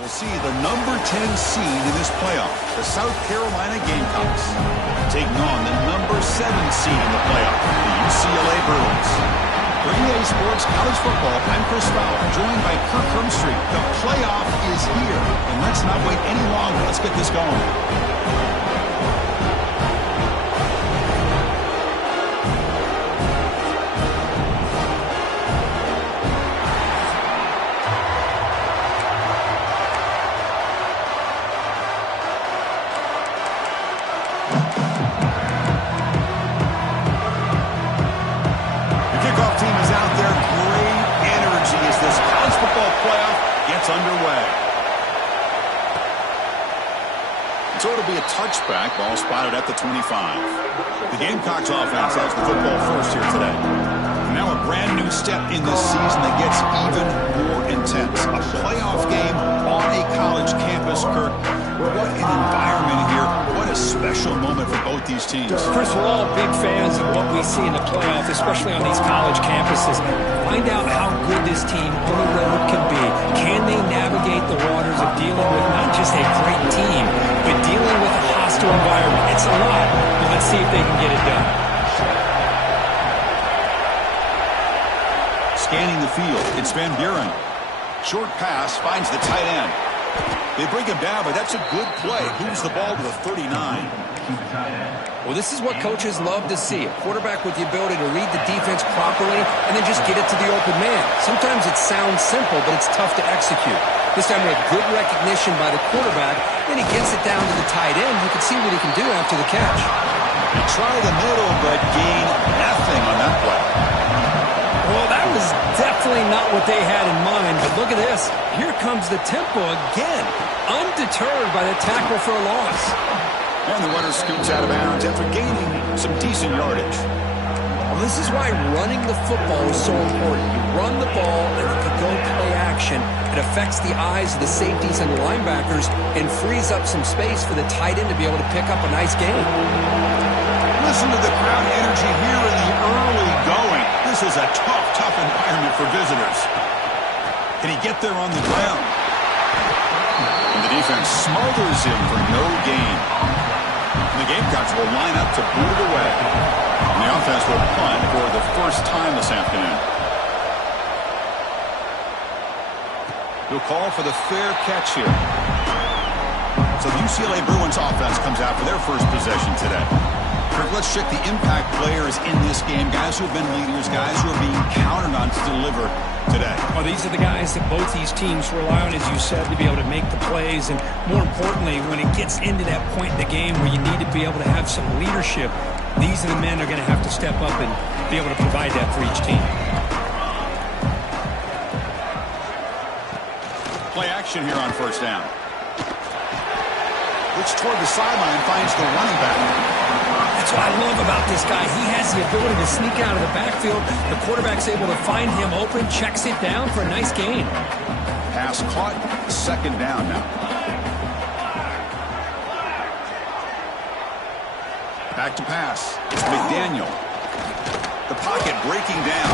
will see the number 10 seed in this playoff, the South Carolina Gamecocks, taking on the number 7 seed in the playoff, the UCLA Bruins. For EA Sports College Football, I'm Chris Fowler, joined by Kirk Hermstreet. The playoff is here, and let's not wait any longer. Let's get this going. Underway. So it'll be a touchback, ball spotted at the 25. The Gamecocks offense has the football first here today. Now a brand new step in this season that gets even more intense. A playoff game on a college campus, Kirk. What an environment here. What a special moment for both these teams. Chris, we're all big fans of what we see in the playoff, especially on these college campuses. Find out how good this team on the road can be. Can they navigate the waters of dealing with not just a great team, but dealing with a hostile environment? It's a lot, but let's see if they can get it done. Scanning the field, it's Van Buren. Short pass finds the tight end. They bring him down, but that's a good play. Moves the ball to the 39. Well, this is what coaches love to see. A quarterback with the ability to read the defense properly and then just get it to the open man. Sometimes it sounds simple, but it's tough to execute. This time with good recognition by the quarterback, then he gets it down to the tight end. You can see what he can do after the catch. He tried the middle, but gained nothing on that play. Well, that was definitely not what they had in mind, but look at this. Here comes the tempo again, undeterred by the tackle for a loss. And the runner scoots out of bounds after gaining some decent yardage. Well, this is why running the football is so important. You run the ball, and if you go play action, it affects the eyes of the safeties and the linebackers and frees up some space for the tight end to be able to pick up a nice gain. Listen to the crowd energy here in the early going. This is a tough environment for visitors. Can he get there on the ground? And the defense smothers him for no gain. And the Gamecocks will line up to boot it away. And the offense will punt for the first time this afternoon. He'll call for the fair catch here. So the UCLA Bruins offense comes out for their first possession today. Let's check the impact players in this game. Guys who have been leaders, guys who are being counted on to deliver today. Well, these are the guys that both these teams rely on, as you said, to be able to make the plays. And more importantly, when it gets into that point in the game where you need to be able to have some leadership, these are the men that are going to have to step up and be able to provide that for each team. Play action here on first down. Looks toward the sideline, finds the running back. That's what I love about this guy. He has the ability to sneak out of the backfield. The quarterback's able to find him open, checks it down for a nice gain. Pass caught, second down now. Back to pass. It's McDaniel. The pocket breaking down.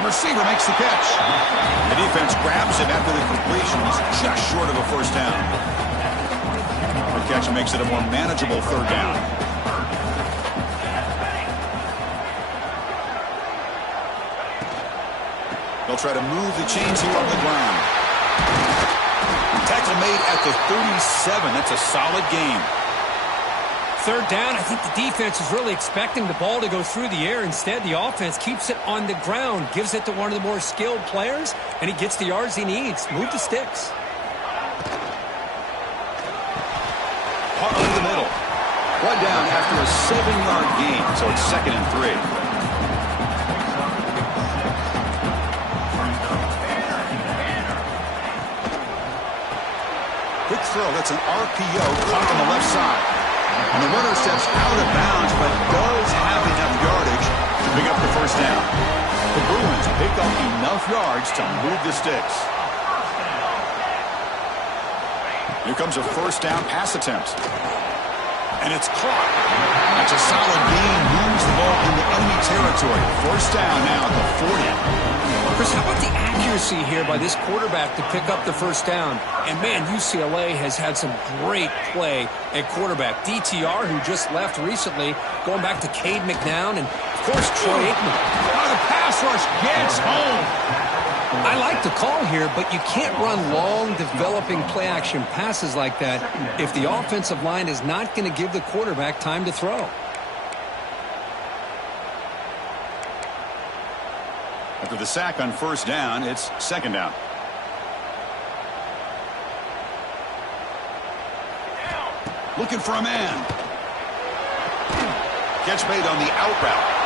The receiver makes the catch. The defense grabs him after the completion. He's just short of a first down. The catch makes it a more manageable third down. They'll try to move the chains here on the ground. Tackle made at the 37. That's a solid gain. Third down, I think the defense is really expecting the ball to go through the air. Instead, the offense keeps it on the ground, gives it to one of the more skilled players, and he gets the yards he needs. Move the sticks. Caught over the middle. One down after a 7-yard gain, so it's 2nd and 3. Quick throw, that's an RPO caught on the left side. And the runner steps out of bounds, but does have enough yardage to pick up the first down. The Bruins pick up enough yards to move the sticks. Here comes a first down pass attempt. And it's caught. That's a solid gain. Moves the ball into enemy territory. First down now at the 40. Chris, how about the accuracy accuracy here by this quarterback to pick up the first down. And, man, UCLA has had some great play at quarterback. DTR, who just left recently, going back to Cade McNown, and, of course, Troy Aikman. Oh, the pass rush gets home. I like the call here, but you can't run long, developing play-action passes like that if the offensive line is not going to give the quarterback time to throw. After the sack on first down, it's second down. Looking for a man. Catch made on the out route.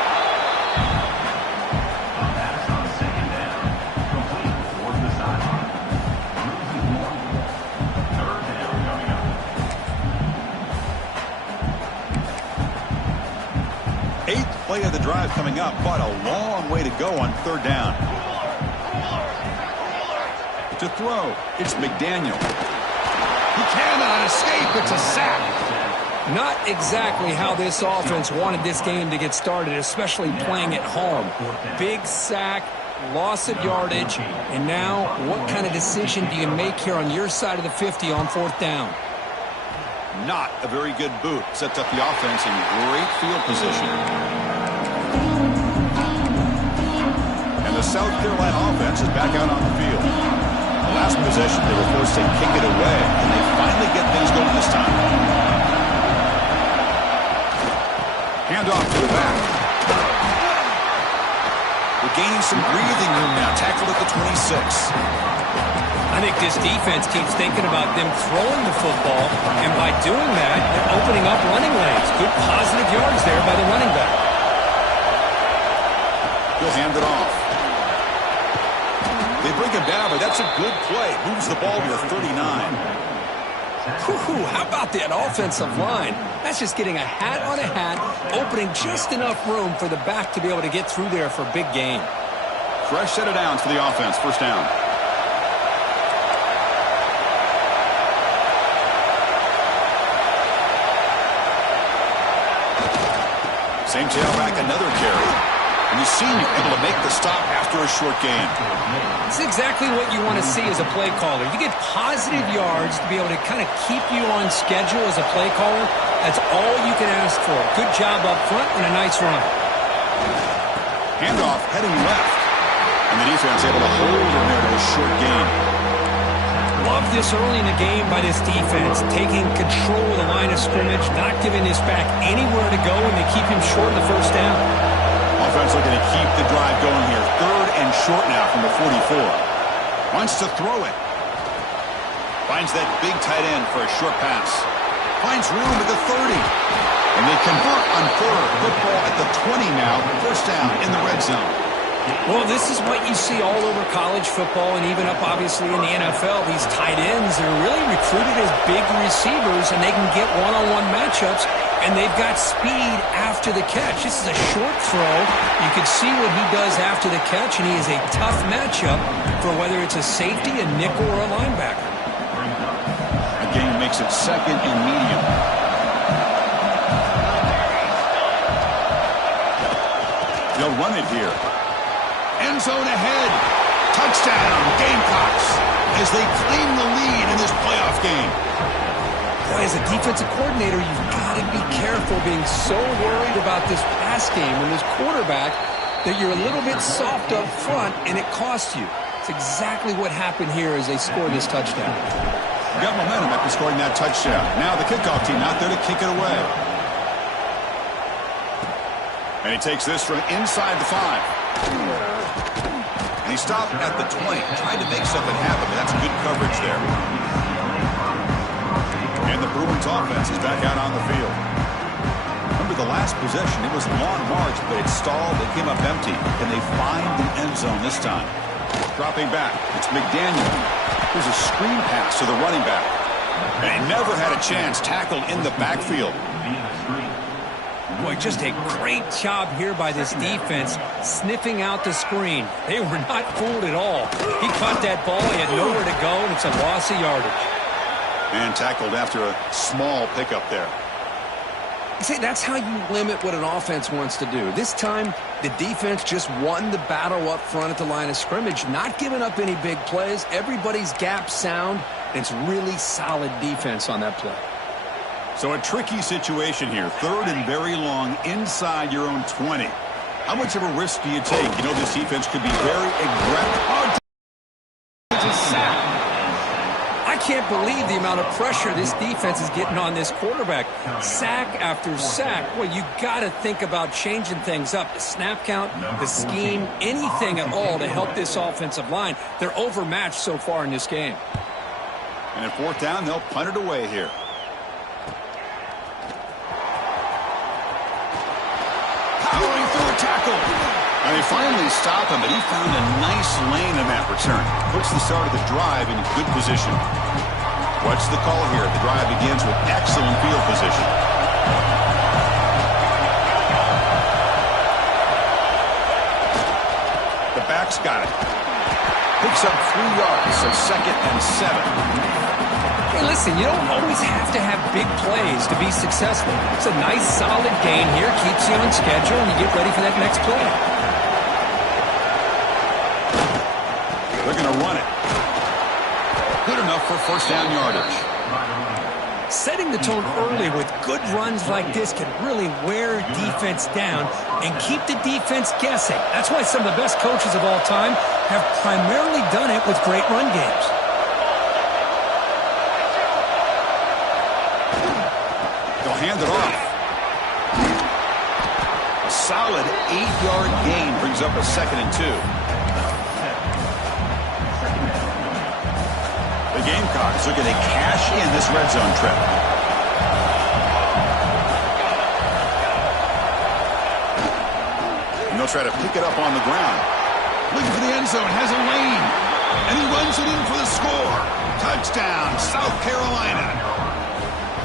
Eighth play of the drive coming up, but a long way to go on third down. To throw, it's McDaniel. He cannot escape. It's a sack. Not exactly how this offense wanted this game to get started, especially playing at home. Big sack, loss of yardage, and now what kind of decision do you make here on your side of the 50 on fourth down? Not a very good boot. Sets up the offense in great field position. And the South Carolina offense is back out on the field. The last possession, they were forced to kick it away, and they finally get things going this time. Handoff to the back. We're gaining some breathing room now. Tackled at the 26. I think this defense keeps thinking about them throwing the football, and by doing that, they're opening up running lanes. Good positive yards there by the running back. He'll hand it off. They bring him down, but that's a good play. Moves the ball to the 39. Whew, how about that offensive line? That's just getting a hat on a hat, opening just enough room for the back to be able to get through there for a big gain. Fresh set of downs for the offense. First down. Same tailback, another carry. And the senior able to make the stop after a short game. It's exactly what you want to see as a play caller. You get positive yards to be able to kind of keep you on schedule as a play caller. That's all you can ask for. Good job up front and a nice run. Handoff heading left. And the defense able to hold him there to a short gain. Love this early in the game by this defense, taking control of the line of scrimmage, not giving this back anywhere to go, and they keep him short of the first down. Offense looking to keep the drive going here. Third and short now from the 44. Wants to throw it. Finds that big tight end for a short pass. Finds room at the 30. And they convert on third. Football at the 20 now. First down in the red zone. Well, this is what you see all over college football and even up, obviously, in the NFL. These tight ends are really recruited as big receivers, and they can get one-on-one matchups, and they've got speed after the catch. This is a short throw. You can see what he does after the catch, and he is a tough matchup for whether it's a safety, a nickel, or a linebacker. Again, makes it second and medium. They'll run it here. End zone ahead. Touchdown, Gamecocks, as they claim the lead in this playoff game. Boy, as a defensive coordinator, you've got to be careful being so worried about this pass game and this quarterback that you're a little bit soft up front, and it costs you. It's exactly what happened here as they scored this touchdown. Got momentum after scoring that touchdown. Now the kickoff team out there to kick it away. And he takes this from inside the 5. And he stopped at the 20, trying to make something happen, but that's good coverage there. And the Bruins offense is back out on the field. Remember the last possession, it was a long march, but it stalled, it came up empty, and they find the end zone this time. Dropping back, it's McDaniel. There's a screen pass to the running back. And he never had a chance, tackled in the backfield. Boy, just a great job here by this defense, sniffing out the screen. They were not fooled at all. He caught that ball, he had nowhere to go, and it's a loss of yardage. And tackled after a small pickup there. See, that's how you limit what an offense wants to do. This time, the defense just won the battle up front at the line of scrimmage, not giving up any big plays. Everybody's gap sound, and it's really solid defense on that play. So a tricky situation here. 3rd and very long inside your own 20. How much of a risk do you take? You know this defense could be very aggressive. It's a sack. I can't believe the amount of pressure this defense is getting on this quarterback. Sack after sack. Well, you got to think about changing things up. The snap count, the scheme, anything at all to help this offensive line. They're overmatched so far in this game. And at 4th down, they'll punt it away here. Powering through a tackle. And they finally stop him, but he found a nice lane in that return. Puts the start of the drive in good position. What's the call here? The drive begins with excellent field position. The back's got it. Picks up 3 yards, so 2nd and 7. Hey, listen, you don't always have to have big plays to be successful. It's a nice, solid gain here. Keeps you on schedule, and you get ready for that next play. They're going to run it. Good enough for 1st down yardage. Setting the tone early with good runs like this can really wear defense down and keep the defense guessing. That's why some of the best coaches of all time have primarily done it with great run games. They'll hand it off. A solid 8-yard gain brings up a 2nd and 2. The Gamecocks looking to cash in this red zone trip. And they'll try to pick it up on the ground. Looking for the end zone, has a lane. And he runs it in for the score. Touchdown, South Carolina.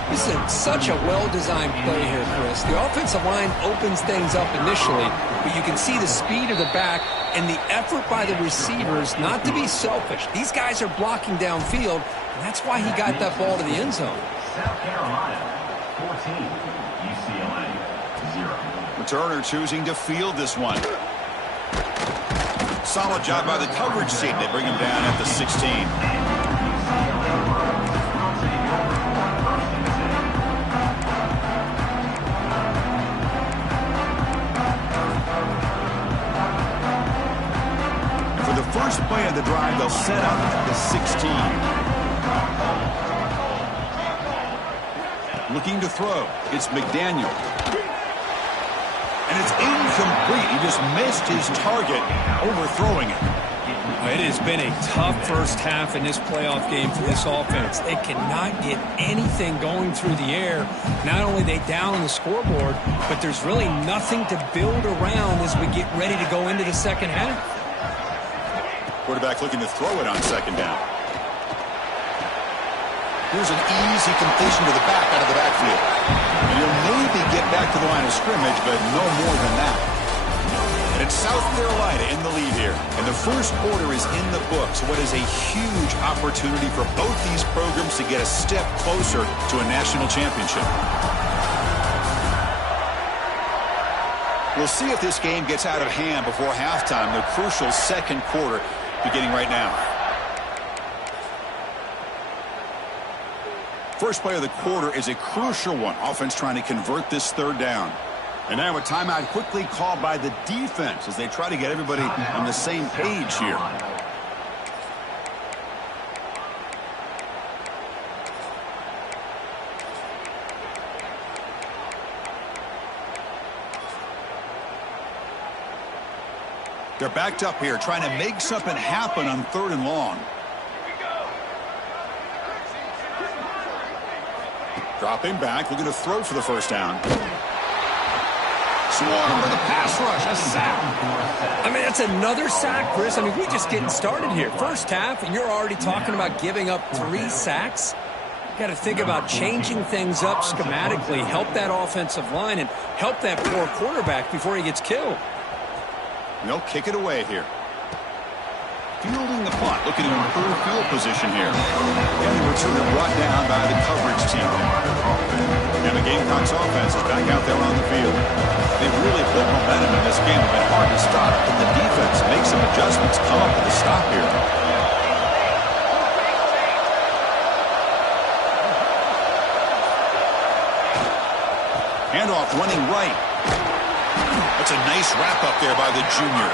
This is such a well-designed play here, Chris. The offensive line opens things up initially, but you can see the speed of the back and the effort by the receivers not to be selfish. These guys are blocking downfield, and that's why he got that ball to the end zone. South Carolina, 14, UCLA, 0. Returner choosing to field this one. Solid job by the coverage team. They bring him down at the 16. First play of the drive, they'll set up at the 16. Looking to throw. It's McDaniel. And it's incomplete. He just missed his target, overthrowing it. It has been a tough first half in this playoff game for this offense. They cannot get anything going through the air. Not only are they down on the scoreboard, but there's really nothing to build around as we get ready to go into the second half. Quarterback looking to throw it on 2nd down. Here's an easy completion to the back out of the backfield. And he'll maybe get back to the line of scrimmage, but no more than that. And it's South Carolina in the lead here. And the first quarter is in the books. What is a huge opportunity for both these programs to get a step closer to a national championship. We'll see if this game gets out of hand before halftime. The crucial 2nd quarter beginning right now. First play of the quarter is a crucial one. Offense trying to convert this 3rd down. And now a timeout quickly called by the defense as they try to get everybody on the same page here. They're backed up here, trying to make something happen on 3rd and long. Dropping back, looking to throw for the 1st down. Swarm with a pass rush, a sack. I mean, that's another sack, Chris. I mean, we're just getting started here. First half, and you're already talking about giving up 3 sacks. You got to think about changing things up schematically, help that offensive line, and help that poor quarterback before he gets killed. They'll kick it away here. fielding the punt, looking to improve field position here. And the returner brought down by the coverage team. And the Gamecocks offense is back out there on the field. They've really built momentum in this game. It's been hard to stop, but the defense makes some adjustments, come up with a stop here. Handoff running right. That's a nice wrap-up there by the junior.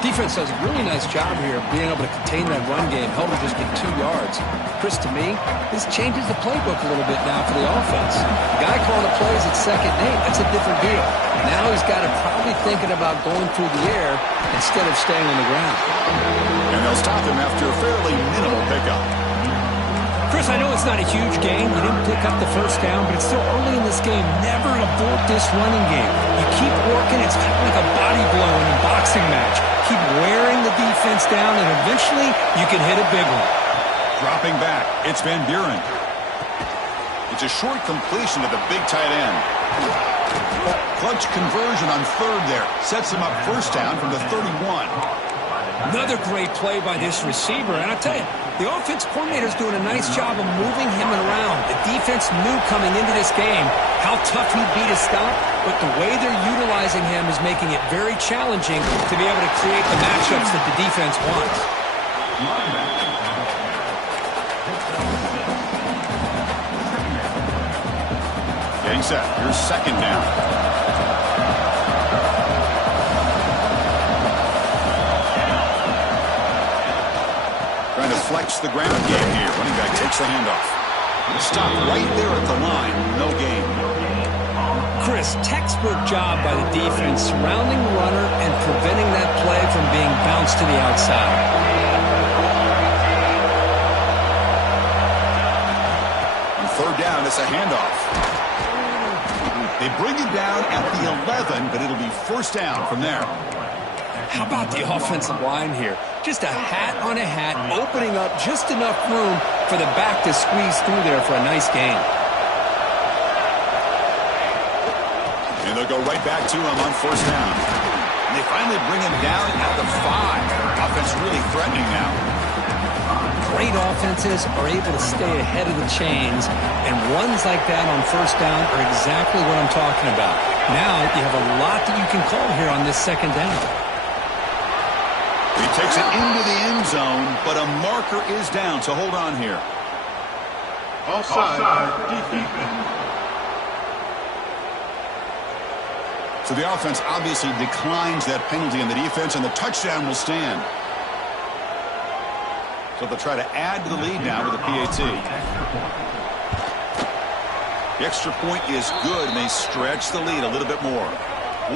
Defense does a really nice job here of being able to contain that run game, held him just get 2 yards. Chris, to me, this changes the playbook a little bit now for the offense. The guy calling the plays at 2nd and 8, that's a different deal. Now he's got to probably thinking about going through the air instead of staying on the ground. And they'll stop him after a fairly minimal pickup. Chris, I know it's not a huge game. You didn't pick up the first down, but it's still early in this game. Never abort this running game. You keep working. It's kind of like a body blow in a boxing match. Keep wearing the defense down, and eventually you can hit a big one. Dropping back, it's Van Buren. It's a short completion to the big tight end. Clutch conversion on 3rd there. Sets him up first down from the 31. Another great play by this receiver, and I tell you, the offense coordinator's doing a nice job of moving him around. The defense knew coming into this game how tough he'd be to stop, but the way they're utilizing him is making it very challenging to be able to create the matchups that the defense wants. Getting set. Here's 2nd down. Trying to flex the ground game here. Running back takes the handoff. Stop right there at the line. No gain. Chris, textbook job by the defense surrounding the runner and preventing that play from being bounced to the outside. On 3rd down, it's a handoff. They bring it down at the 11, but it'll be first down from there. How about the offensive line here? Just a hat on a hat, opening up just enough room for the back to squeeze through there for a nice gain. And they'll go right back to him on first down. And they finally bring him down at the 5. Offense really threatening now. Great offenses are able to stay ahead of the chains, and runs like that on first down are exactly what I'm talking about. Now you have a lot that you can call here on this 2nd down. He takes it into the end zone, but a marker is down, so hold on here. Offside. Defense. So the offense obviously declines that penalty in the defense, and the touchdown will stand. So they'll try to add to the lead now with a PAT. The extra point is good, and they stretch the lead a little bit more.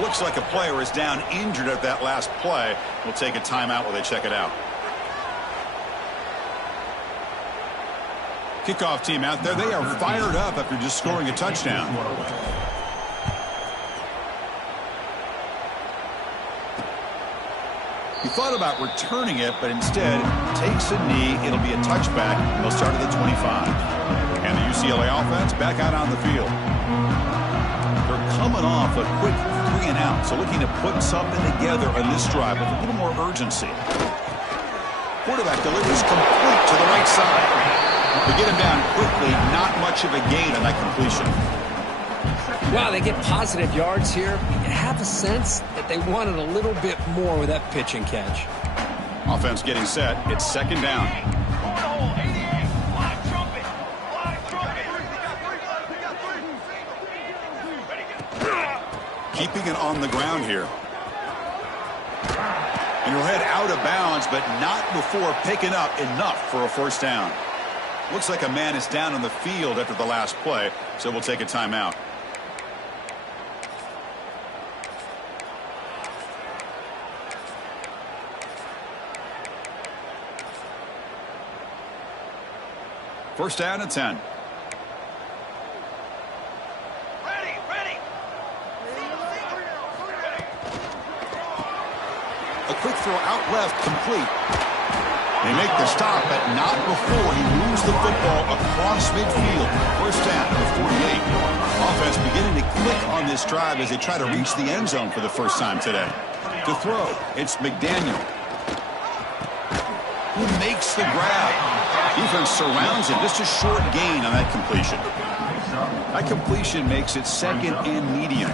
Looks like a player is down injured at that last play. We'll take a timeout while they check it out. Kickoff team out there. They are fired up after just scoring a touchdown. He thought about returning it, but instead takes a knee. It'll be a touchback. They'll start at the 25. And the UCLA offense back out on the field. They're coming off a quick 3 and out, so looking to put something together on this drive with a little more urgency. Quarterback delivers complete to the right side. To get him down quickly, not much of a gain on that completion. Wow, they get positive yards here. You have a sense that they wanted a little bit more with that pitch and catch. Offense getting set. It's 2nd down. Keeping it on the ground here. And he'll head out of bounds, but not before picking up enough for a first down. Looks like a man is down on the field after the last play, so we'll take a timeout. First down at 10. Ready. A quick throw out left, complete. They make the stop, but not before he moves the football across midfield. First down at the 48. Offense beginning to click on this drive as they try to reach the end zone for the first time today. To throw, it's McDaniel. who makes the grab. Defense surrounds him. Just a short gain on that completion. That completion makes it second and medium.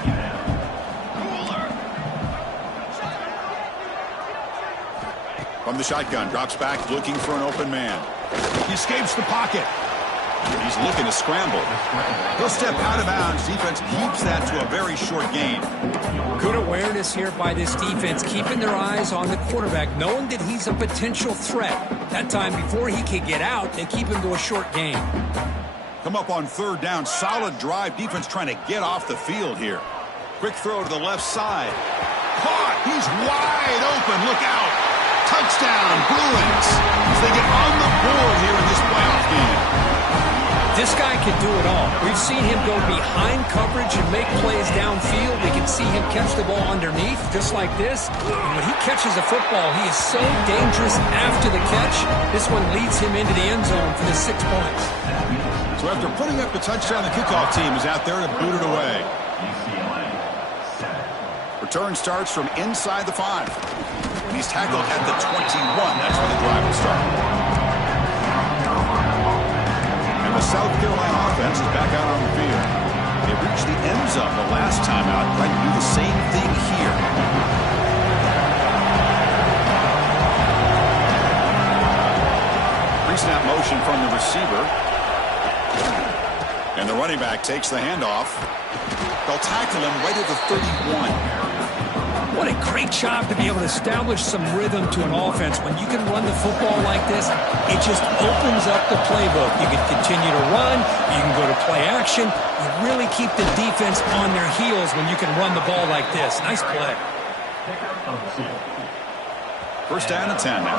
From the shotgun, drops back looking for an open man. He escapes the pocket. He's looking to scramble. He'll step out of bounds. Defense keeps that to a very short gain. Good awareness here by this defense, keeping their eyes on the quarterback, knowing that he's a potential threat. That time, before he can get out, they keep him to a short gain. Come up on third down. Solid drive. Defense trying to get off the field here. Quick throw to the left side. Caught. He's wide open. Look out. Touchdown, Bruins. As they get on the board here in this playoff game. This guy can do it all. We've seen him go behind coverage and make plays downfield. We can see him catch the ball underneath, just like this. And when he catches a football, he is so dangerous after the catch. This one leads him into the end zone for the 6 points. So after putting up the touchdown, the kickoff team is out there to boot it away. Return starts from inside the 5. He's tackled at the 21. That's where the drive will start. And the South Carolina offense is back out on the field. They reached the end zone the last time out, trying to do the same thing here. Pre-snap motion from the receiver. And the running back takes the handoff. They'll tackle him right at the 31. What a great job to be able to establish some rhythm to an offense. When you can run the football like this, it just opens up the playbook. You can continue to run. You can go to play action. You really keep the defense on their heels when you can run the ball like this. Nice play. First down and 10 now.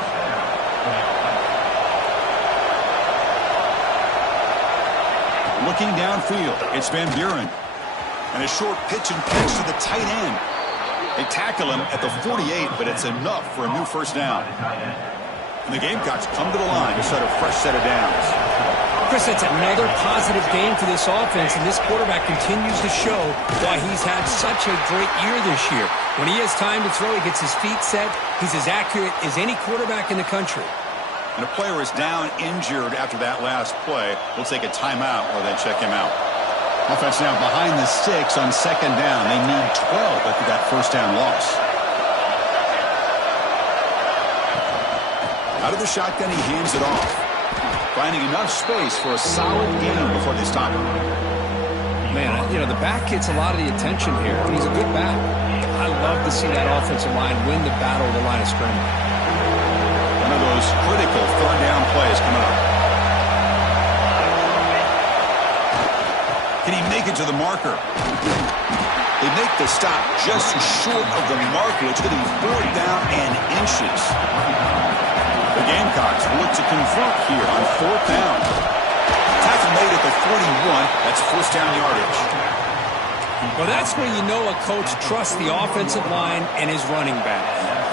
Looking downfield, it's Van Buren. And a short pitch and catch to the tight end. They tackle him at the 48, but it's enough for a new first down. And the Gamecocks come to the line to set a fresh set of downs. Chris, it's another positive game for this offense, and this quarterback continues to show why he's had such a great year this year. When he has time to throw, he gets his feet set. He's as accurate as any quarterback in the country. And a player is down injured after that last play. We'll take a timeout while they check him out. Offense now behind the 6 on second down. They need 12 after that first down loss. Out of the shotgun, he hands it off. Finding enough space for a solid gain before they stop him. Man, you know, the back gets a lot of the attention here. He's a good back. I love to see that offensive line win the battle of the line of scrimmage. One of those critical third down plays coming up. Can he make it to the marker? They make the stop just short of the marker. It's going to be 4th down and inches. The Gamecocks look to convert here on 4th down. Tackle made at the 41. That's first down yardage. Well, that's when you know a coach trusts the offensive line and his running back.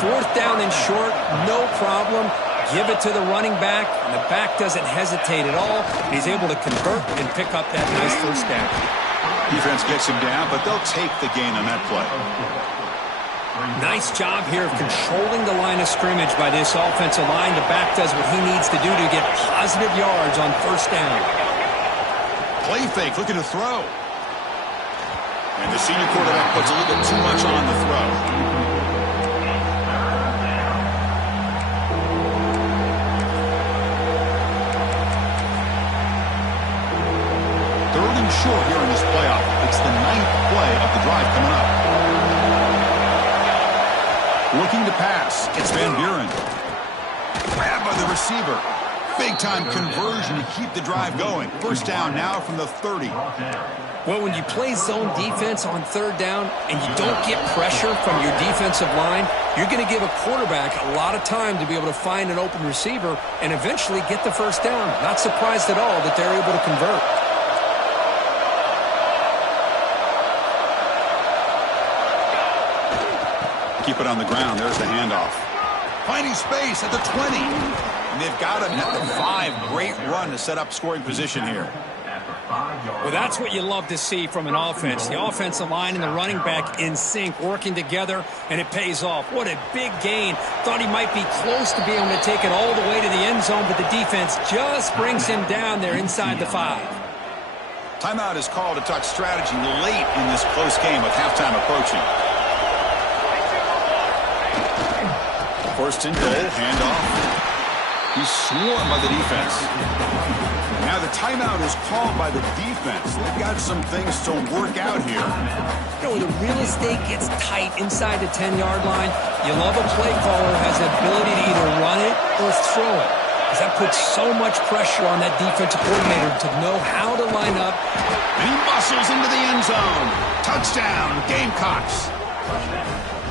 4th down and short, no problem. Give it to the running back, and the back doesn't hesitate at all. He's able to convert and pick up that nice first down. Defense gets him down, but they'll take the gain on that play. Nice job here of controlling the line of scrimmage by this offensive line. The back does what he needs to do to get positive yards on first down. Play fake, looking to throw. And the senior quarterback puts a little bit too much on the throw. Short here in this playoff. It's the 9th play of the drive coming up. Looking to pass. It's Van Buren. Grabbed by the receiver. Big-time conversion to keep the drive going. First down now from the 30. Well, when you play zone defense on third down and you don't get pressure from your defensive line, you're going to give a quarterback a lot of time to be able to find an open receiver and eventually get the first down. Not surprised at all that they're able to convert. Keep it on the ground. There's the handoff. Finding space at the 20. And they've got him at the 5. Great run to set up scoring position here. Well, that's what you love to see from an offense. The offensive line and the running back in sync, working together, and it pays off. What a big gain. Thought he might be close to being able to take it all the way to the end zone, but the defense just brings him down there inside the 5. Timeout is called to talk strategy late in this close game with halftime approaching. First and goal, handoff. He's swarmed by the defense. Now the timeout is called by the defense. They've got some things to work out here. You know, when the real estate gets tight inside the 10-yard line, you love a play caller who has the ability to either run it or throw it. Because that puts so much pressure on that defensive coordinator to know how to line up. And he muscles into the end zone. Touchdown, Gamecocks.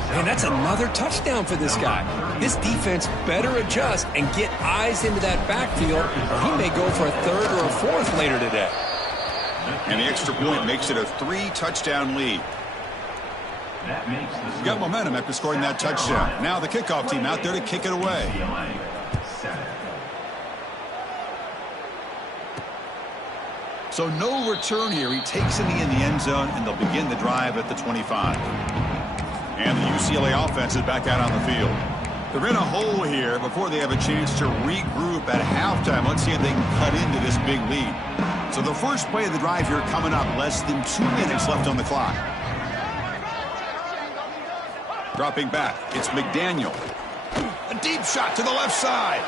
Man, that's another touchdown for this guy. This defense better adjust and get eyes into that backfield, or he may go for a 3rd or a 4th later today. And the extra point makes it a 3-touchdown lead. Got momentum after scoring that touchdown. Now the kickoff team out there to kick it away. So no return here. He takes it in the end zone, and they'll begin the drive at the 25. And the UCLA offense is back out on the field. They're in a hole here before they have a chance to regroup at halftime. Let's see if they can cut into this big lead. So the first play of the drive here coming up. Less than 2 minutes left on the clock. Dropping back, it's McDaniel. A deep shot to the left side.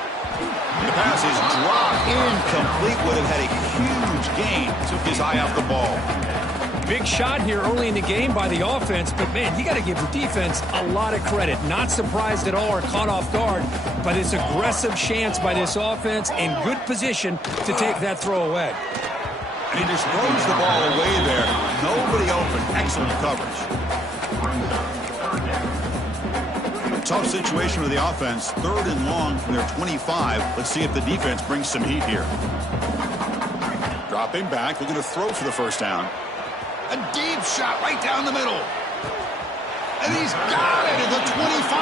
The pass is dropped. Incomplete. Would have had a huge gain. Took his eye off the ball. Big shot here early in the game by the offense, but man, you got to give the defense a lot of credit. Not surprised at all or caught off guard by this aggressive chance by this offense in good position to take that throw away. And he just throws the ball away there. Nobody open. Excellent coverage. Tough situation with the offense. 3rd and long from their 25. Let's see if the defense brings some heat here. Dropping back, looking to throw for the first down. A deep shot right down the middle. And he's got it at the 25.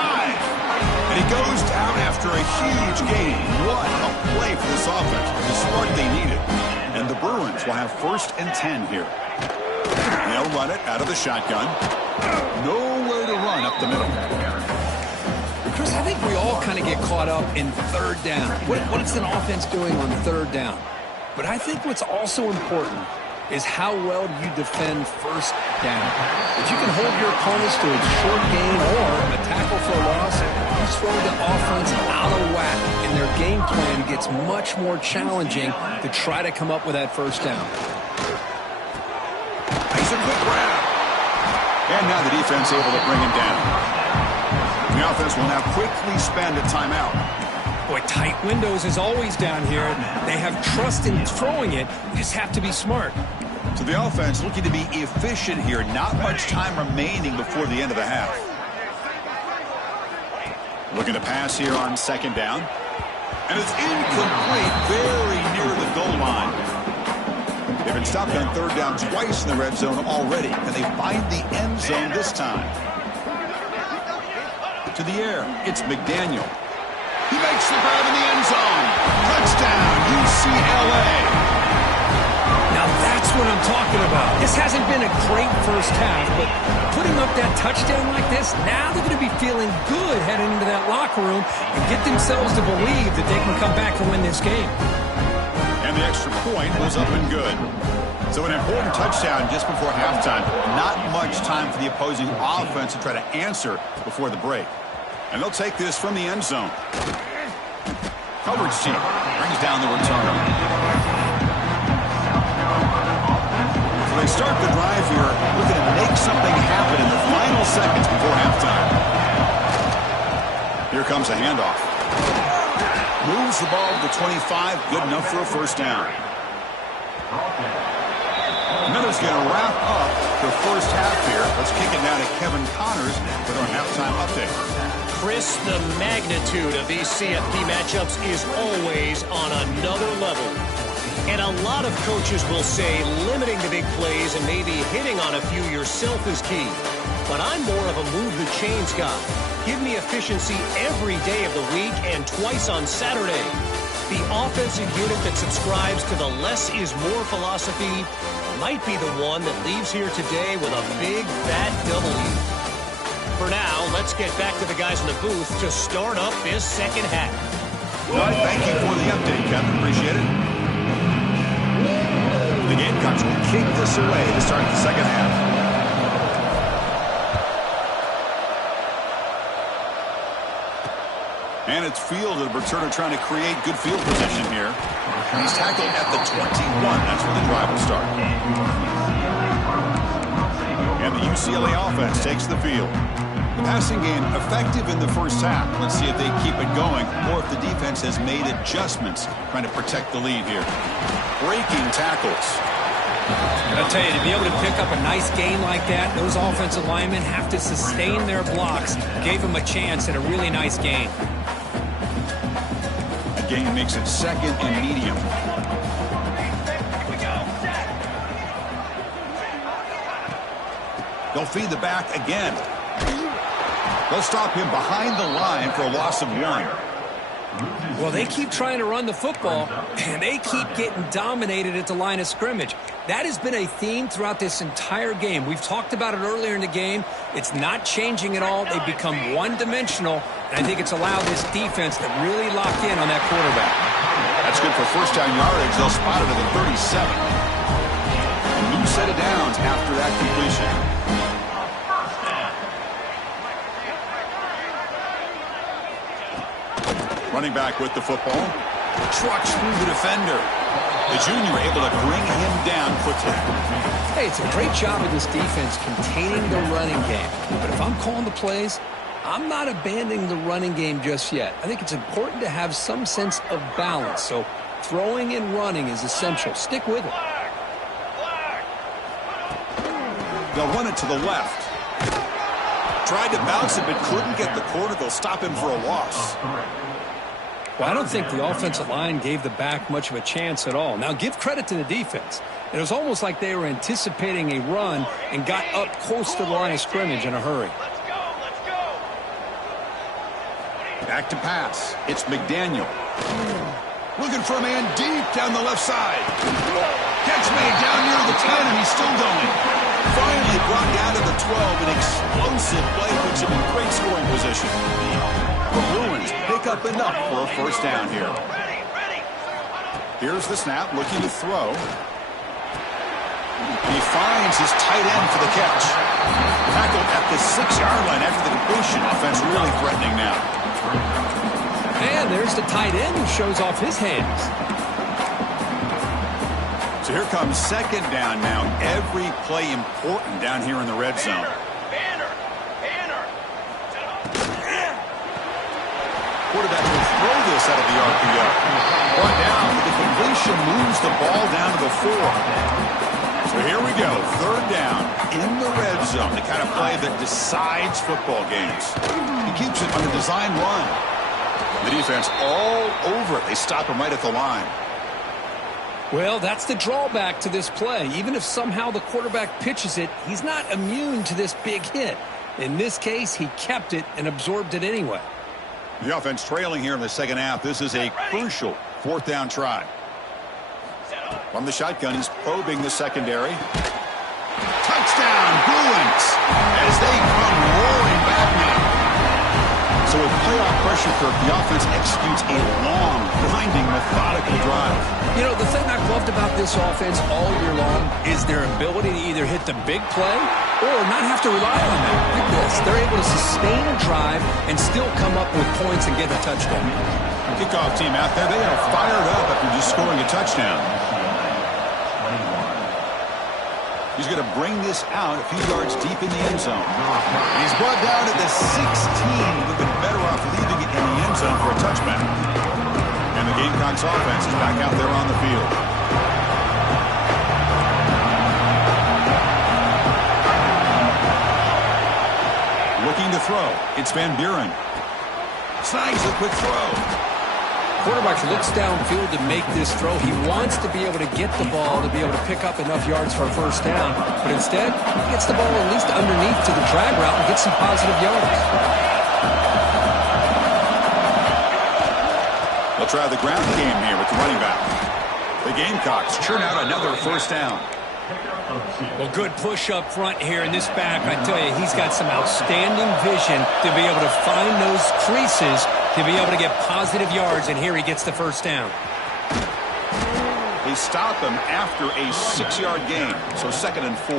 And he goes down after a huge gain. What a play for this offense. The start they needed. And the Bruins will have 1st and 10 here. They'll run it out of the shotgun. Nowhere to run up the middle. Chris, I think we all kind of get caught up in 3rd down. What's an offense doing on 3rd down? But I think what's also important is how well do you defend 1st down. If you can hold your opponents to a short gain or a tackle for a loss, you throw the offense out of whack, and their game plan gets much more challenging to try to come up with that 1st down. He's a quick grab. And now the defense able to bring him down. The offense will now quickly spend a timeout. Boy, tight windows is always down here. They have trust in throwing it. You just have to be smart. So the offense looking to be efficient here. Not much time remaining before the end of the half. Looking to pass here on 2nd down. And it's incomplete, very near the goal line. They've been stopped on 3rd down twice in the red zone already. And they find the end zone this time. To the air, it's McDaniel. He makes the grab in the end zone. Touchdown, UCLA. Now that's what I'm talking about. This hasn't been a great first half, but putting up that touchdown like this, now they're going to be feeling good heading into that locker room and get themselves to believe that they can come back and win this game. And the extra point was up and good. So an important touchdown just before halftime. Not much time for the opposing offense to try to answer before the break. And they'll take this from the end zone. Coverage team brings down the return. So they start the drive here, looking to make something happen in the final seconds before halftime. Here comes a handoff. Moves the ball to the 25, good enough for a 1st down. Miller's going to wrap up the first half here. Let's kick it now to Kevin Connors with our halftime update. Chris, the magnitude of these CFP matchups is always on another level. And a lot of coaches will say limiting the big plays and maybe hitting on a few yourself is key. But I'm more of a move the chains guy. Give me efficiency every day of the week and twice on Saturday. The offensive unit that subscribes to the less is more philosophy might be the one that leaves here today with a big, fat W. For now, let's get back to the guys in the booth to start up this second half. All right, thank you for the update, Kevin. Appreciate it. The Gamecocks will kick this away to start the second half. And it's fielded. Returner trying to create good field position here. He's tackled at the 21. That's where the drive will start. And the UCLA offense takes the field. The passing game effective in the first half. Let's see if they keep it going or if the defense has made adjustments trying to protect the lead here. Breaking tackles. I'll tell you, to be able to pick up a nice gain like that, those offensive linemen have to sustain their blocks. Gave them a chance at a really nice gain. A gain makes it second and medium. They'll feed the back again. They'll stop him behind the line for a loss of 1. Well, they keep trying to run the football, and they keep getting dominated at the line of scrimmage. That has been a theme throughout this entire game. We've talked about it earlier in the game. It's not changing at all. They've become one-dimensional, and I think it's allowed this defense to really lock in on that quarterback. That's good for first down yardage. They'll spot it at the 37. A new set of downs after that completion. Running back with the football. Trucks through the defender. The junior able to bring him down quickly. Hey, it's a great job of this defense containing the running game. But if I'm calling the plays, I'm not abandoning the running game just yet. I think it's important to have some sense of balance. So throwing and running is essential. Stick with it. They'll run it to the left. Tried to bounce it, but couldn't get the corner. They'll stop him for a loss. Well, I don't think the offensive line gave the back much of a chance at all. Now, give credit to the defense. It was almost like they were anticipating a run and got up close to the line of scrimmage in a hurry. Let's go. Back to pass. It's McDaniel. Looking for a man deep down the left side. Catch made down near the 10, and he's still going. Finally brought down to the 12. An explosive play puts him in great scoring position. The Bruins pick up enough for a first down here. Here's the snap, looking to throw. And he finds his tight end for the catch. Tackled at the 6-yard line after the completion. Offense really threatening now. And there's the tight end who shows off his hands. So here comes second down now. Every play important down here in the red zone. Quarterback will throw this out of the RPO. Brought down, but the completion moves the ball down to the 4. So here we go, third down in the red zone, the kind of play that decides football games. He keeps it on a design run. The defense all over it. They stop him right at the line. Well, that's the drawback to this play. Even if somehow the quarterback pitches it, he's not immune to this big hit. In this case, he kept it and absorbed it anyway. The offense trailing here in the second half. This is a crucial fourth down try. From the shotgun, he's probing the secondary. Touchdown, Bruins, as they come roaring back now. So with playoff pressure, Kirk, the offense executes a long, grinding, methodical drive. You know, the thing I've loved about this offense all year long is their ability to either hit the big play or not have to rely on that. Look at this. They're able to sustain a drive and still come up with points and get a touchdown. Kickoff team out there, they are fired up after just scoring a touchdown. He's going to bring this out a few yards deep in the end zone. And he's brought down to the 16. Would have been better off leaving it in the end zone for a touchback. And the Gamecocks offense is back out there on the field. Looking to throw. It's Van Buren. Snags the quick throw. Quarterback looks downfield to make this throw. He wants to be able to get the ball to be able to pick up enough yards for a first down. But instead, he gets the ball at least underneath to the drag route and gets some positive yards. They'll try the ground game here with the running back. The Gamecocks churn out another first down. Well, good push up front here in this back. I tell you, he's got some outstanding vision to be able to find those creases to be able to get positive yards, and here he gets the first down. They stop him after a 6-yard gain, so 2nd and 4.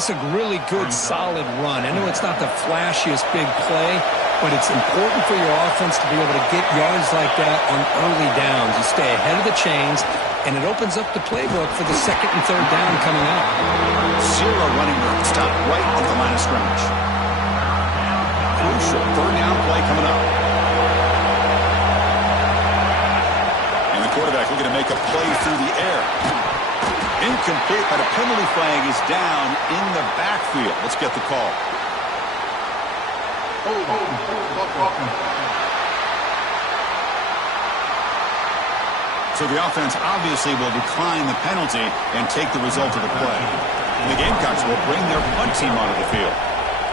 It's a really good, solid run. I know it's not the flashiest big play, but it's important for your offense to be able to get yards like that on early downs. You stay ahead of the chains, and it opens up the playbook for the 2nd and 3rd down coming up. 0 running room. Stop right at the line of scrimmage. Crucial 3rd down play coming up. And the quarterback looking to make a play through the air. Incomplete, but a penalty flag is down in the backfield. Let's get the call. So the offense obviously will decline the penalty and take the result of the play. And the Gamecocks will bring their punt team onto the field.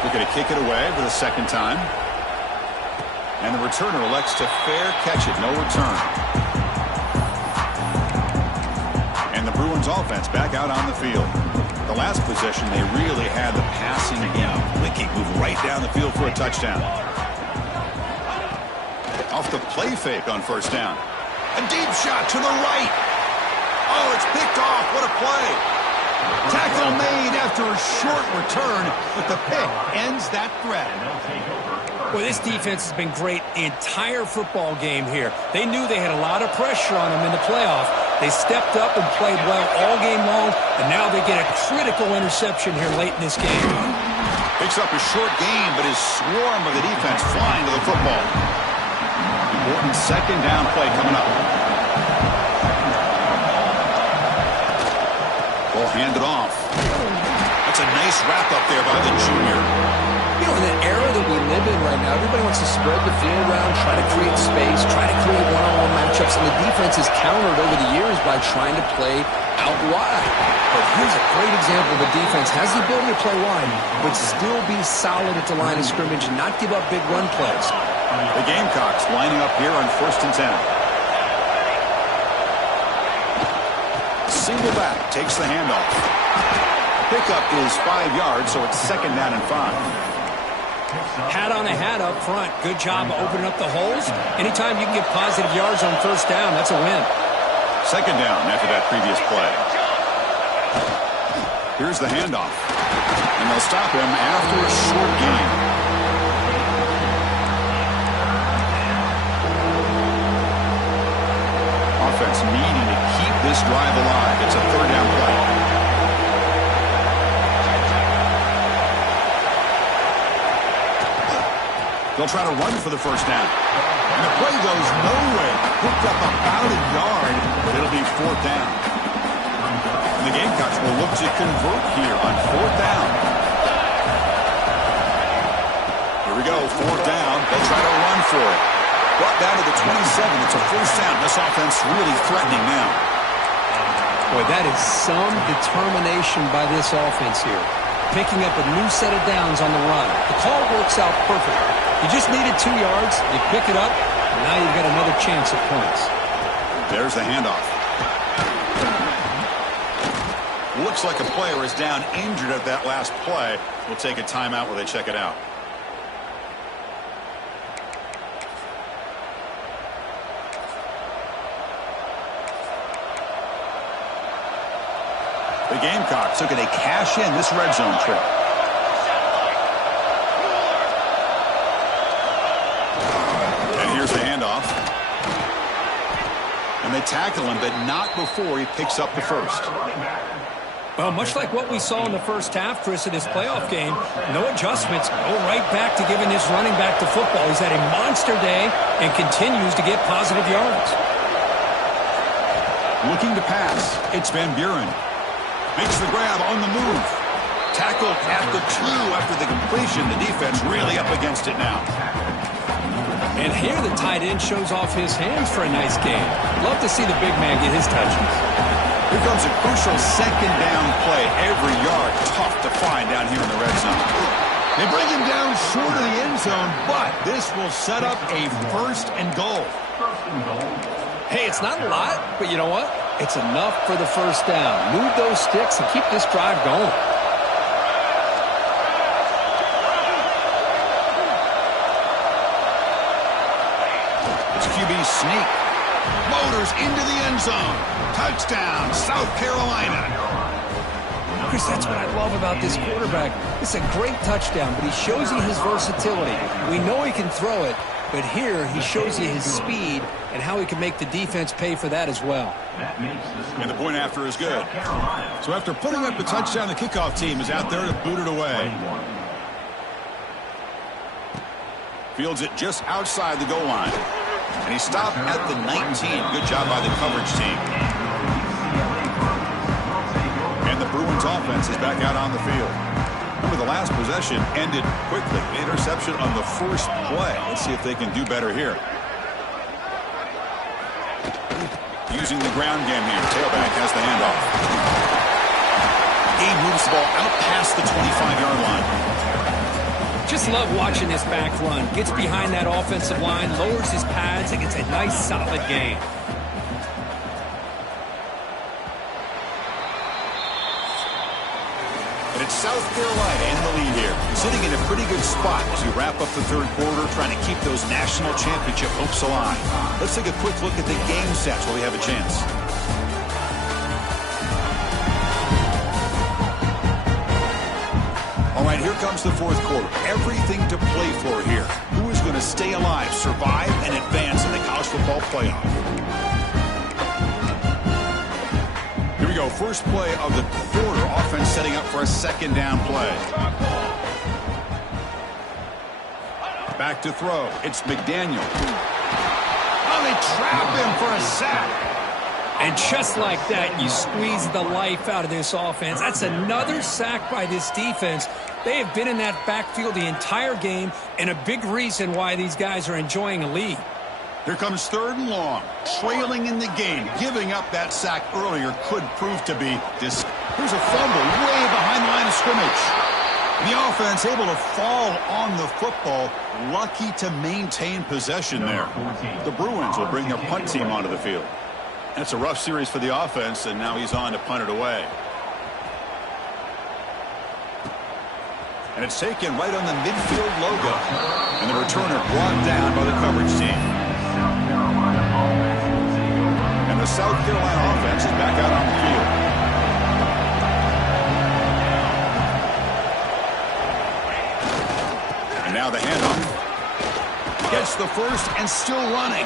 Looking to kick it away for the 2nd time. And the returner elects to fair catch it. No return. And the Bruins offense back out on the field. The last possession, they really had the passing game. Licky moved right down the field for a touchdown. Off the play fake on 1st down. A deep shot to the right. Oh, it's picked off. What a play. Tackle made after a short return, but the pick ends that threat. Well, this defense has been great the entire football game here. They knew they had a lot of pressure on them in the playoff. They stepped up and played well all game long, and now they get a critical interception here late in this game. Picks up a short gain, but his swarm of the defense flying to the football. Important 2nd down play coming up. Ball handed off. That's a nice wrap-up there by the junior. You know, in the era that we live in right now, everybody wants to spread the field around, try to create space, try to create one-on-one matchups, and the defense has countered over the years by trying to play out wide. But here's a great example. The defense has the ability to play wide, but still be solid at the line of scrimmage and not give up big run plays. The Gamecocks lining up here on 1st and 10. Single back takes the handoff. Pickup is 5 yards, so it's 2nd down and 5. Hat on a hat up front. Good job of opening up the holes. Anytime you can get positive yards on 1st down, that's a win. 2nd down after that previous play. Here's the handoff. And they'll stop him after a short gain. Offense needing to keep this drive alive. It's a 3rd down play. They'll try to run for the 1st down. And the play goes nowhere. Picked up about a yard, but it'll be 4th down. And the Gamecocks will look to convert here on 4th down. Here we go, 4th down. They'll try to run for it. Brought down to the 27. It's a 1st down. This offense really threatening now. Boy, that is some determination by this offense here. Picking up a new set of downs on the run. The call works out perfect. You just needed 2 yards. You pick it up, and now you've got another chance at points. There's the handoff. Looks like a player is down injured at that last play. We'll take a timeout while they check it out. The Gamecocks looking to cash in this red zone trip. And here's the handoff. And they tackle him, but not before he picks up the 1st. Well, much like what we saw in the 1st half, Chris, of this playoff game, no adjustments. Go right back to giving this running back to football. He's had a monster day and continues to get positive yards. Looking to pass. It's Van Buren. Makes the grab on the move. Tackled at the 2 after the completion. The defense really up against it now. And here the tight end shows off his hands for a nice game. Love to see the big man get his touches. Here comes a crucial 2nd down play. Every yard tough to find down here in the red zone. They bring him down short of the end zone, but this will set up a 1st and goal. Hey, it's not a lot, but you know what? It's enough for the first down. Move those sticks and keep this drive going. It's QB sneak. Motors into the end zone. Touchdown, South Carolina. Chris, that's what I love about this quarterback. It's a great touchdown, but he shows you his versatility. We know he can throw it, but here he shows you his speed and how he can make the defense pay for that as well. And the point after is good. So after putting up the touchdown, the kickoff team is out there to boot it away. Fields it just outside the goal line. And he stopped at the 19. Good job by the coverage team. And the Bruins offense is back out on the field. Remember, the last possession ended quickly. The interception on the first play. Let's see if they can do better here. Using the ground game here. Tailback has the handoff. He moves the ball out past the 25-yard line. Just love watching this back run. Gets behind that offensive line, lowers his pads, and gets a nice, solid gain. And it's South Carolina in the lead here, sitting in a pretty good spot as we wrap up the third quarter, trying to keep those national championship hopes alive. Let's take a quick look at the game stats while we have a chance. All right, here comes the fourth quarter. Everything to play for here. Who is going to stay alive, survive, and advance in the college football playoff? Here we go. First play of the quarter. Offense setting up for a second down play. Back to throw. It's McDaniel. Oh, they trap him for a sack. And just like that, you squeeze the life out of this offense. That's another sack by this defense. They have been in that backfield the entire game, and a big reason why these guys are enjoying a lead. Here comes third and long. Trailing in the game. Giving up that sack earlier could prove to be this. Here's a fumble way behind the line of scrimmage. The offense able to fall on the football. Lucky to maintain possession there. The Bruins will bring their punt team onto the field. That's a rough series for the offense, and now he's on to punt it away. And it's taken right on the midfield logo. And the returner brought down by the coverage team. And the South Carolina offense is back out on the field. And now the handoff. Gets the first and still running.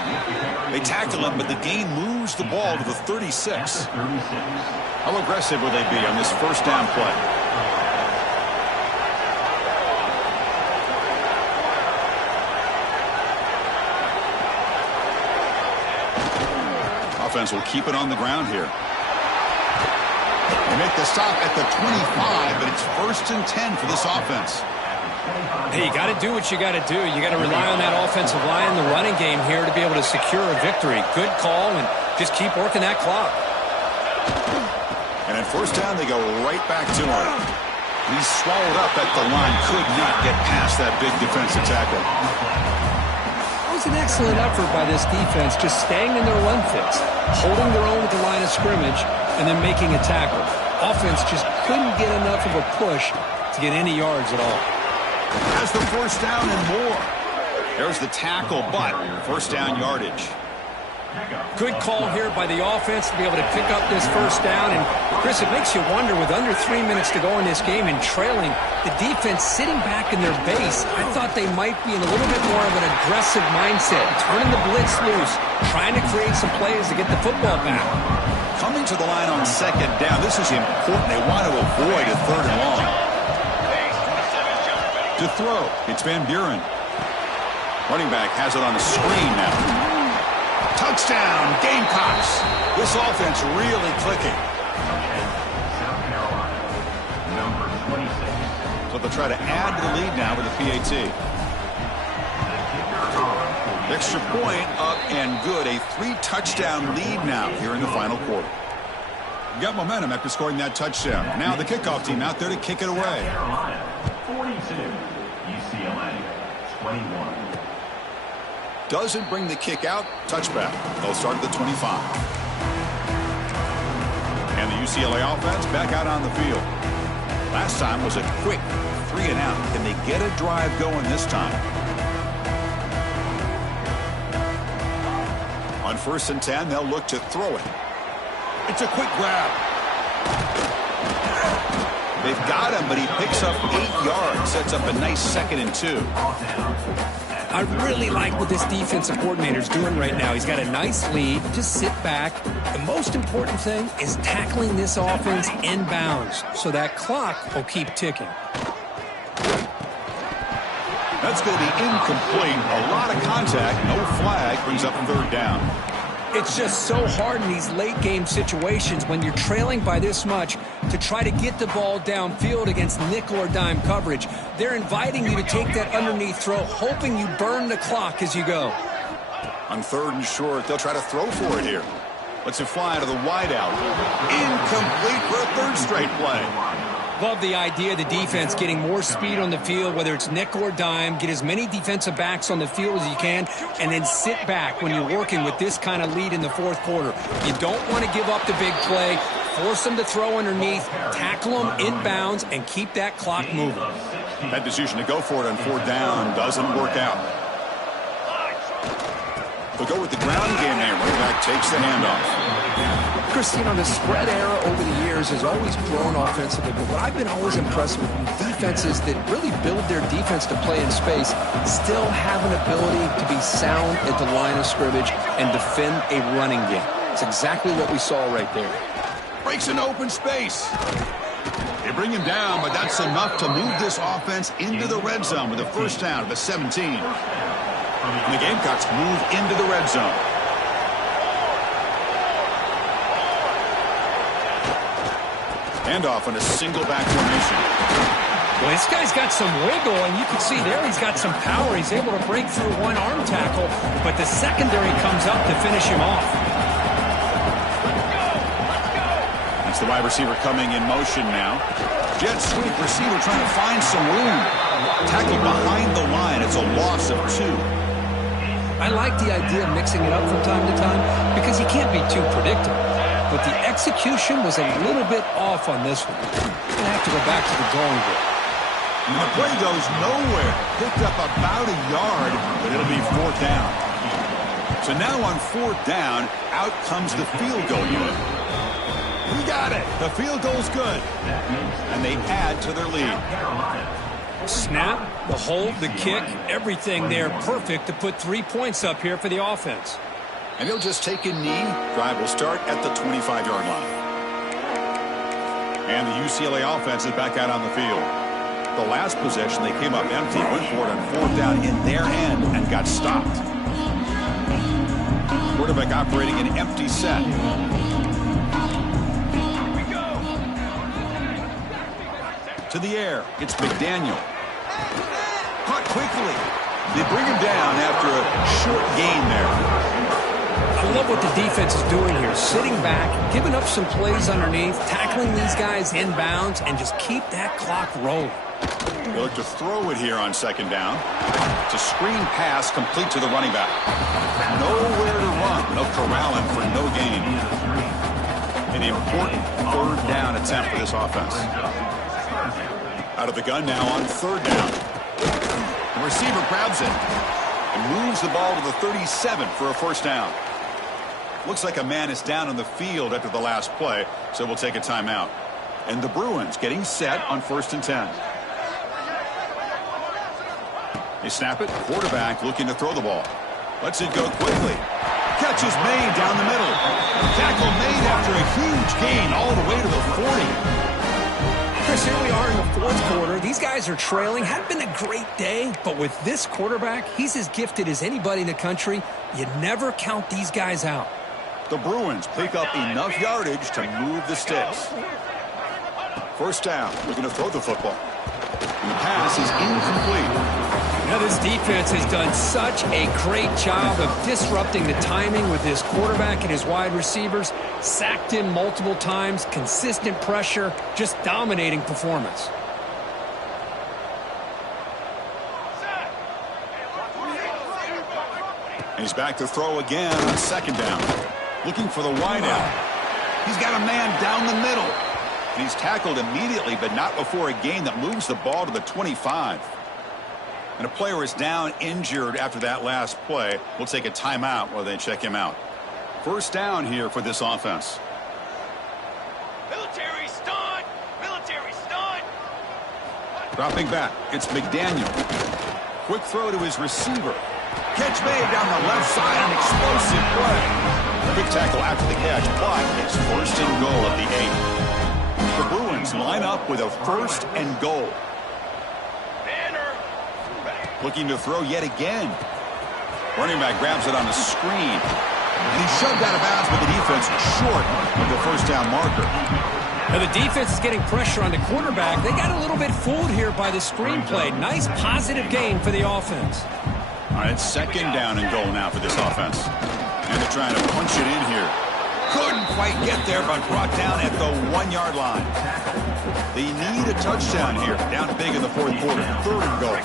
They tackle him, but the gain moves the ball to the 36. How aggressive will they be on this first down play? Offense will keep it on the ground here. They make the stop at the 25, but it's 1st and 10 for this offense. Hey, you got to do what you got to do. You got to rely on that offensive line, the running game here to be able to secure a victory. Good call, and just keep working that clock. And at first down, they go right back to him. He's swallowed up at the line. Could not get past that big defensive tackle. It was an excellent effort by this defense, just staying in their run fits, holding their own at the line of scrimmage, and then making a tackle. Offense just couldn't get enough of a push to get any yards at all. Has the first down and more. There's the tackle, but first down yardage. Good call here by the offense to be able to pick up this first down. And, Chris, it makes you wonder, with under 3 minutes to go in this game and trailing, the defense sitting back in their base, I thought they might be in a little bit more of an aggressive mindset, turning the blitz loose, trying to create some plays to get the football back. Coming to the line on second down, this is important. They want to avoid a third and long. To throw, it's Van Buren. Running back has it on the screen now. Touchdown, Gamecocks. This offense really clicking. Number 26. So they'll try to add to the lead now with the PAT. Extra point up and good. A 3-touchdown lead now here in the final quarter. Got momentum after scoring that touchdown. Now the kickoff team out there to kick it away. Carolina 42, UCLA 21. Doesn't bring the kick out. Touchback. They'll start at the 25. And the UCLA offense back out on the field. Last time was a quick 3 and out. Can they get a drive going this time? On 1st and 10, they'll look to throw it. It's a quick grab. They've got him, but he picks up 8 yards. Sets up a nice 2nd and 2. I really like what this defensive coordinator is doing right now. He's got a nice lead. Just sit back. The most important thing is tackling this offense inbounds so that clock will keep ticking. That's going to be incomplete. A lot of contact. No flag. Brings up 3rd down. It's just so hard in these late-game situations when you're trailing by this much to try to get the ball downfield against nickel or dime coverage. They're inviting you to take that underneath throw, hoping you burn the clock as you go. On 3rd and short, they'll try to throw for it here. Lets it fly to the wideout. Incomplete for a 3rd straight play. Love the idea of the defense getting more speed on the field, whether it's nickel or dime. Get as many defensive backs on the field as you can, and then sit back when you're working with this kind of lead in the 4th quarter. You don't want to give up the big play. Force them to throw underneath, tackle them inbounds, and keep that clock moving. That decision to go for it on 4th down doesn't work out. They'll go with the ground game there. Running back takes the handoff. Chris, you know, the spread era over the years has always grown offensively, but what I've been always impressed with defenses that really build their defense to play in space still have an ability to be sound at the line of scrimmage and defend a running game. It's exactly what we saw right there. Breaks an open space. They bring him down, but that's enough to move this offense into the red zone with a 1st down at the 17. And the Gamecocks move into the red zone. Handoff on a single back formation. Well, this guy's got some wiggle, and you can see there he's got some power. He's able to break through one arm tackle, but the secondary comes up to finish him off. That's the wide receiver coming in motion now. Jet sweep receiver trying to find some room. Tackled behind the line. It's a loss of 2. I like the idea of mixing it up from time to time because you can't be too predictable. But the execution was a little bit off on this one. We're going to have to go back to the drawing board. And the play goes nowhere. Picked up about a yard, but it'll be 4th down. So now on 4th down, out comes the field goal unit. We got it. The field goal's good. And they add to their lead. Snap, the hold, the kick, everything there perfect to put 3 points up here for the offense. And he'll just take a knee. Drive will start at the 25-yard line. And the UCLA offense is back out on the field. The last possession, they came up empty, went for it on 4th down in their end and got stopped. Quarterback operating an empty set. To the air, it's McDaniel. Caught quickly. They bring him down after a short gain there. I love what the defense is doing here. Sitting back, giving up some plays underneath, tackling these guys inbounds, and just keep that clock rolling. They look to throw it here on 2nd down. It's a screen pass complete to the running back. Nowhere to run. They'll corral him for no gain. An important 3rd down attempt for this offense. Out of the gun now on 3rd down. The receiver grabs it and moves the ball to the 37 for a 1st down. Looks like a man is down on the field after the last play, so we'll take a timeout. And the Bruins getting set on 1st and 10. They snap it. Quarterback looking to throw the ball. Lets it go quickly. Catch is made down the middle. Tackle made after a huge gain all the way to the 40. Chris, here we are in the 4th quarter. These guys are trailing. Hadn't been a great day, but with this quarterback, he's as gifted as anybody in the country. You never count these guys out. The Bruins pick up enough yardage to move the sticks. 1st down. Looking to throw the football. And the pass is incomplete. Now this defense has done such a great job of disrupting the timing with his quarterback and his wide receivers. Sacked him multiple times, consistent pressure, just dominating performance. He's back to throw again on second down. Looking for the wideout. He's got a man down the middle. And he's tackled immediately, but not before a gain that moves the ball to the 25. And a player is down injured after that last play. We'll take a timeout while they check him out. First down here for this offense. Military stunt! Military stunt! Dropping back, it's McDaniel. Quick throw to his receiver. Catch made down the left side, an explosive play. Quick tackle after the catch, but it's first and goal at the 8. The Bruins line up with a first and goal. Banner! Looking to throw yet again. Running back grabs it on a screen. And he's shoved out of bounds with the defense short of the first down marker. Now the defense is getting pressure on the quarterback. They got a little bit fooled here by the screenplay. Nice positive gain for the offense. All right, second down and goal now for this offense. And they're trying to punch it in here. Couldn't quite get there, but brought down at the 1-yard line. They need a touchdown here. Down big in the fourth quarter. Third and goal.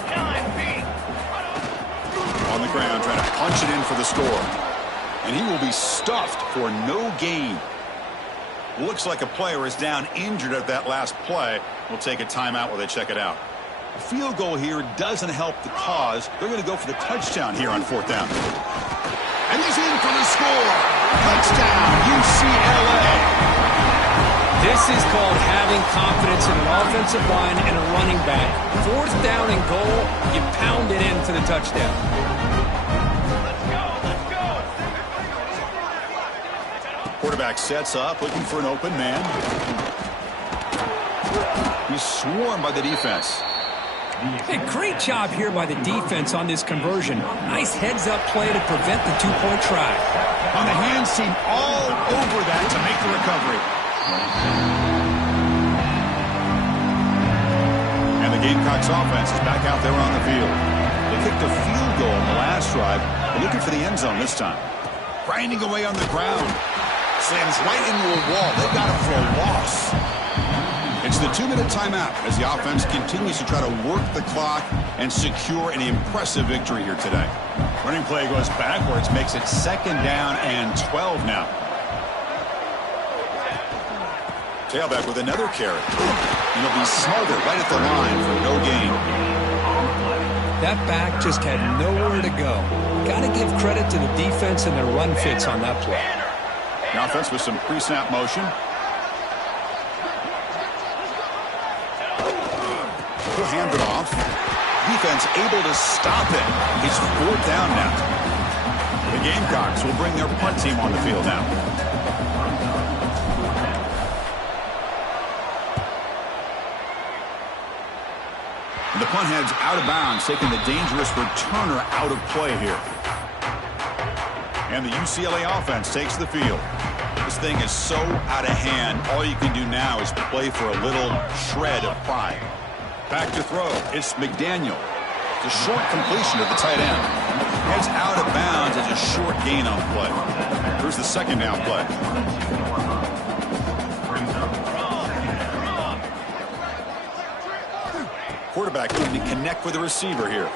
On the ground, trying to punch it in for the score. And he will be stuffed for no gain. Looks like a player is down injured at that last play. We'll take a timeout while they check it out. A field goal here doesn't help the cause. They're going to go for the touchdown here on fourth down. And he's in for the score. Touchdown, UCLA. This is called having confidence in an offensive line and a running back. Fourth down and goal, you pound it in for the touchdown. Quarterback sets up, looking for an open man. He's swarmed by the defense. Hey, great job here by the defense on this conversion. Nice heads-up play to prevent the two-point try. On the hands team all over that to make the recovery. And the Gamecocks offense is back out there on the field. They kicked a field goal in the last drive. They're looking for the end zone this time. Grinding away on the ground. Slams right into a wall. They've got him for a loss. It's the 2-minute timeout as the offense continues to try to work the clock and secure an impressive victory here today. Running play goes backwards, makes it second down and 12 now. Tailback with another carry. And he'll be smothered right at the line for no gain. That back just had nowhere to go. Got to give credit to the defense and their run fits on that play. The offense with some pre-snap motion. He'll hand it off. Defense able to stop it. It's fourth down now. The Gamecocks will bring their punt team on the field now. And the punt heads out of bounds, taking the dangerous returner out of play here. And the UCLA offense takes the field. This thing is so out of hand, all you can do now is play for a little shred of pride. Back to throw, it's McDaniel. It's a short completion to the tight end. Heads out of bounds as a short gain on the play. Here's the second down play. Quarterback looking to connect with the receiver here.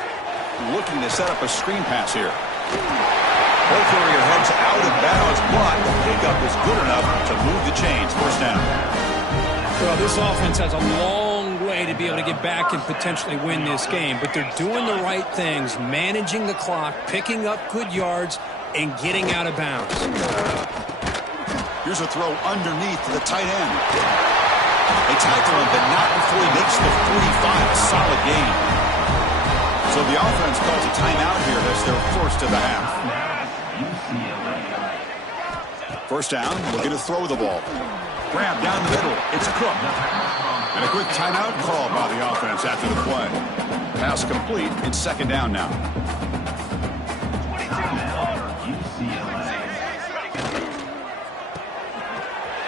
Looking to set up a screen pass here. Ball carrier heads out of bounds, but the pickup is good enough to move the chains. First down. Well, this offense has a long way to be able to get back and potentially win this game, but they're doing the right things, managing the clock, picking up good yards, and getting out of bounds. Here's a throw underneath to the tight end. They tackle him, but not before he makes the 45. A solid gain. So the offense calls a timeout here. That's their first of the half. First down, looking to throw the ball. Grab down the middle. It's Cook. And a quick timeout call by the offense after the play. Pass complete. It's second down now.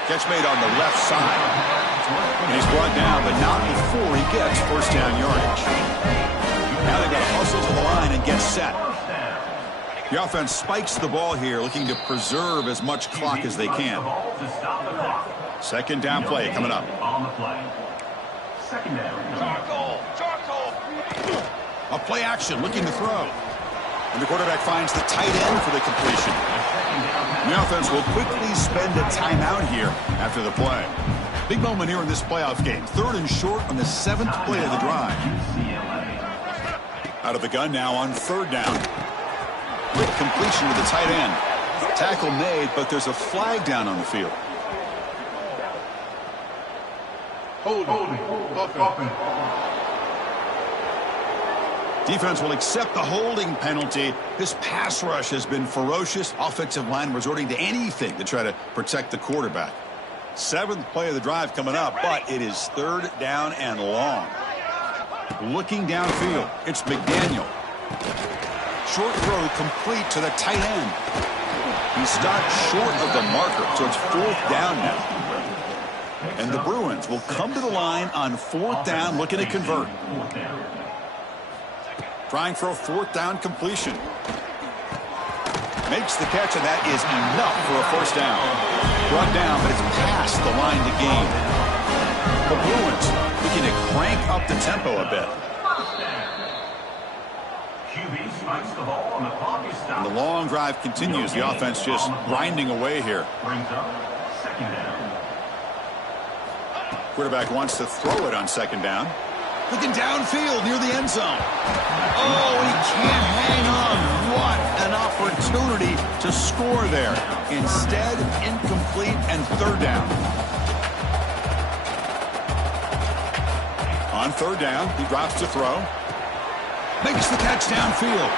Catch made on the left side. And he's brought down, but not before he gets first down yardage. Now they've got to hustle to the line and get set. The offense spikes the ball here, looking to preserve as much clock as they can. Second down play coming up. Charcoal! Charcoal! A play action, looking to throw. And the quarterback finds the tight end for the completion. And the offense will quickly spend a timeout here after the play. Big moment here in this playoff game. 3rd and short on the 7th play of the drive. Out of the gun now on 3rd down. Quick completion to the tight end. Tackle made, but there's a flag down on the field. Holding. Defense will accept the holding penalty. This pass rush has been ferocious. Offensive line resorting to anything to try to protect the quarterback. 7th play of the drive coming up, but it is 3rd down and long. Looking downfield, it's McDaniel. Short throw complete to the tight end. He stopped short of the marker, so it's 4th down now. And the Bruins will come to the line on 4th down, looking to convert. Trying for a 4th down completion. Makes the catch, and that is enough for a 1st down. Brought down, but it's past the line to gain. The Bruins looking to crank up the tempo a bit. And the long drive continues. The offense just grinding away here. Quarterback wants to throw it on 2nd down. Looking downfield near the end zone. Oh, he can't hang on. What an opportunity to score there. Instead, incomplete and 3rd down. On 3rd down, he drops to throw. Makes the catch downfield.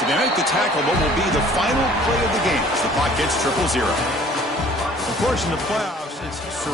So they make the tackle, but will be the final play of the game as the clock hits 0-0. Of course, in the playoffs, it's